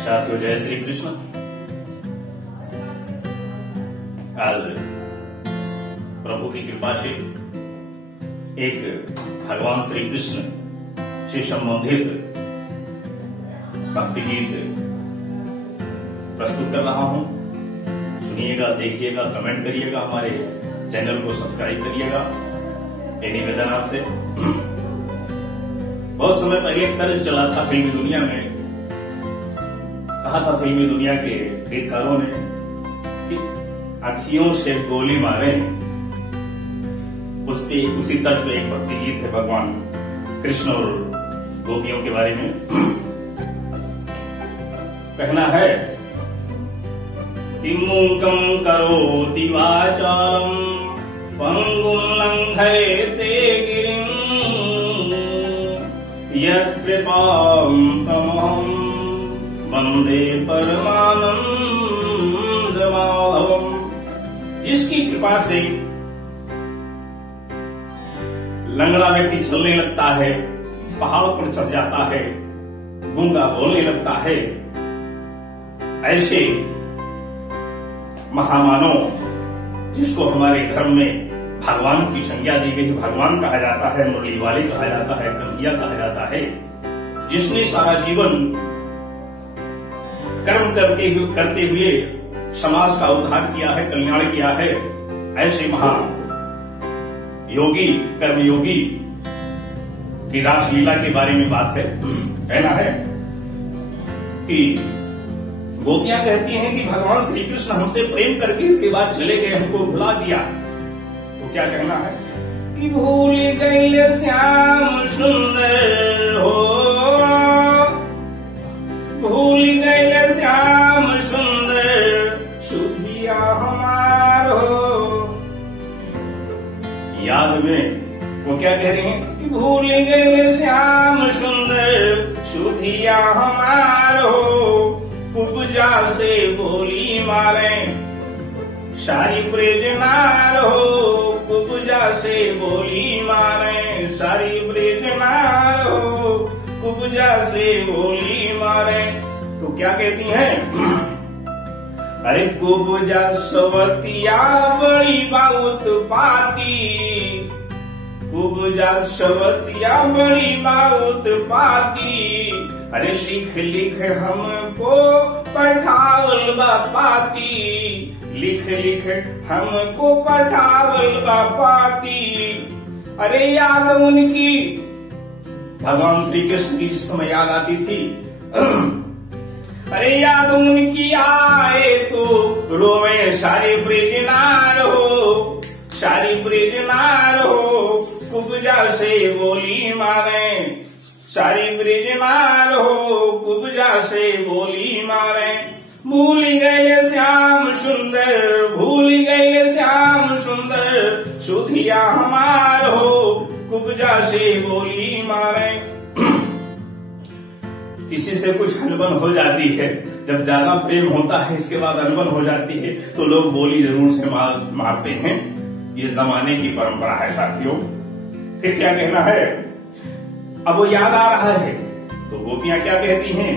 साथियों, जय श्री कृष्ण। आज प्रभु की कृपा से एक भगवान श्री कृष्ण से संबंधित भक्ति गीत प्रस्तुत कर रहा हूं। सुनिएगा, देखिएगा, कमेंट करिएगा, हमारे चैनल को सब्सक्राइब करिएगा। ये निवेदन आपसे। बहुत समय पहले एक तर्ज चला था फिल्मी दुनिया में, कहा था फिल्मी दुनिया के गीतकारों ने कि अखियों से गोली मारे। उसी तर्ज पे एक भक्ति गीत है भगवान कृष्ण और गोपियों के बारे में। कहना है कि मूकं करोति वाचालं पंगुं लंघयते गिरिं यत्कृपां तमहं वंदे परमानंद माधवम्। जिसकी कृपा से लंगड़ा व्यक्ति चलने लगता है, पहाड़ पर चढ़ जाता है, गूंगा बोलने लगता है, ऐसे महामानव जिसको हमारे धर्म में भगवान की संज्ञा दी गई, भगवान कहा जाता है, मुरली वाले कहा जाता है, कन्हैया कहा जाता है, जिसने सारा जीवन कर्म करते हुए समाज का उद्धार किया है, कल्याण किया है, ऐसे महान योगी, कर्मयोगी की रासलीला के बारे में बात है। कहना है कि गोपियां कहती हैं कि भगवान श्री कृष्ण हमसे प्रेम करके इसके बाद चले गए, हमको भुला दिया। तो क्या कहना है कि भूल गए श्याम सुंदर हो, भूल गए श्याम सुंदर सुधिया हमार हो। याद में वो क्या कह रही हैं कि भूल गए श्याम सुंदर सुधिया हमार हो। पूजा से बोली मारे सारी ब्रज नार हो, पूजा से बोली मारे सारी ब्रज नार हो, पूजा से बोली मारे। तो क्या कहती हैं? अरे कुबजा सवतिया बड़ी बहुत पाती, कुबजा सवतिया बड़ी बहुत पाती। अरे लिख लिख हमको पठावल बा पाती, लिख लिख हमको पठावल बा पाती। अरे याद उनकी भगवान श्री कृष्ण की समय याद आती थी। अरे याद उनकी आए तो रोवे सारे ब्रज नार हो, सारी ब्रज नार हो। कुबजा से बोली मारे सारी ब्रज नार हो, कुबजा से बोली मारे। भूल गए श्याम सुंदर, भूल गए श्याम सुंदर सुधिया हमार हो, कुबजा से बोली मारे। किसी से कुछ अनबन हो जाती है, जब ज्यादा प्रेम होता है इसके बाद अनबन हो जाती है तो लोग बोली जरूर से मारते हैं। ये जमाने की परंपरा है साथियों। फिर क्या कहना है? अब वो याद आ रहा है तो गोपियां क्या कहती हैं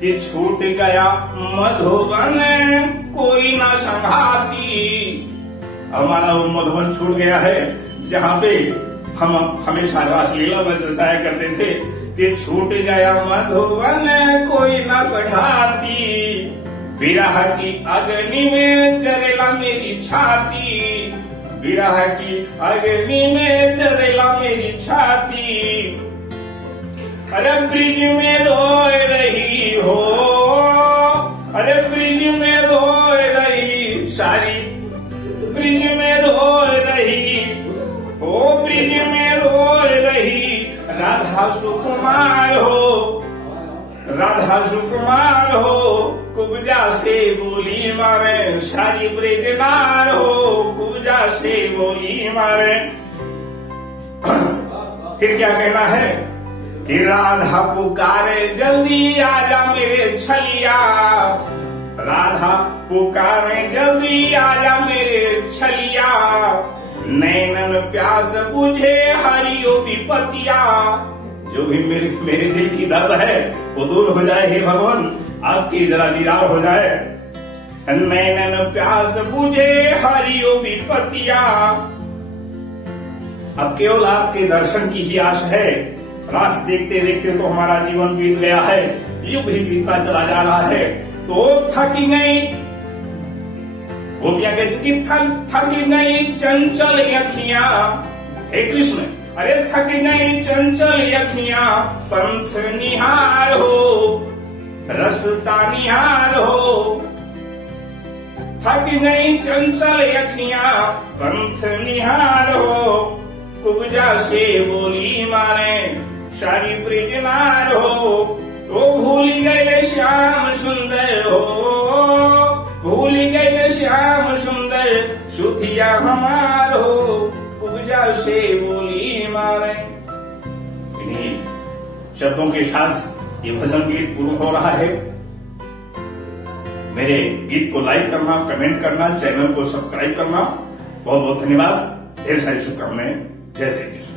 कि छूट गया मधुबन कोई ना संघाती। हमारा वो मधुबन छूट गया है जहाँ पे हम हमेशा रासलीला में रचाया करते थे कि छूट गया मधुबन कोई ना संघाती। विरह की अग्नि में जरेला मेरी छाती, विरह की अग्नि में जरेला मेरी छाती। अरे ब्रिज में रोए रही हो, अरे ब्रिज में रोए रही सारी, ब्रिज में रोए रही हो, ब्रिज में रोए रही राधा सुकुमार हो, राधा सुकुमार हो। कुबजा से बोली मारे सारी ब्रज नार हो, कुबजा से बोली मारे। फिर क्या कहना है कि राधा पुकारे जल्दी आजा मेरे छलिया, राधा पुकारे जल्दी आजा मेरे छलिया। नैनन प्यास बुझे हरियो विपतिया। जो भी मेरे दिल की दर्द है वो दूर हो जाए हे भगवान, आपकी जरा दीदार हो जाए। नैनन प्यास बुझे हरियो विपतिया। अब केवल आपके दर्शन की ही आश है। रास देखते देखते तो हमारा जीवन बीत गया है, युग भी बीतता चला जा रहा है। तो थकी गई गोपियां कहती कि थकी गई चंचल अखियां। हे कृष्ण, अरे थक गई चंचल अखियां, पंथ निहार हो, रसता निहार हो। थक गई चंचल अखियां, पंथ निहार हो। कुब्जा से बोली मारे सारी ब्रिजनार हो। तो भूल गए श्याम सुंदर हो, भूल गए श्याम सुंदर, सुधिया हमार हो। कुब्जा से बोली मारे। इन्हीं शब्दों के साथ ये भजन गीत पूर्ण हो रहा है। मेरे गीत को लाइक करना, कमेंट करना, चैनल को सब्सक्राइब करना। बहुत बहुत धन्यवाद। ढेर सारी शुभकामनाएं। जय श्री कृष्ण।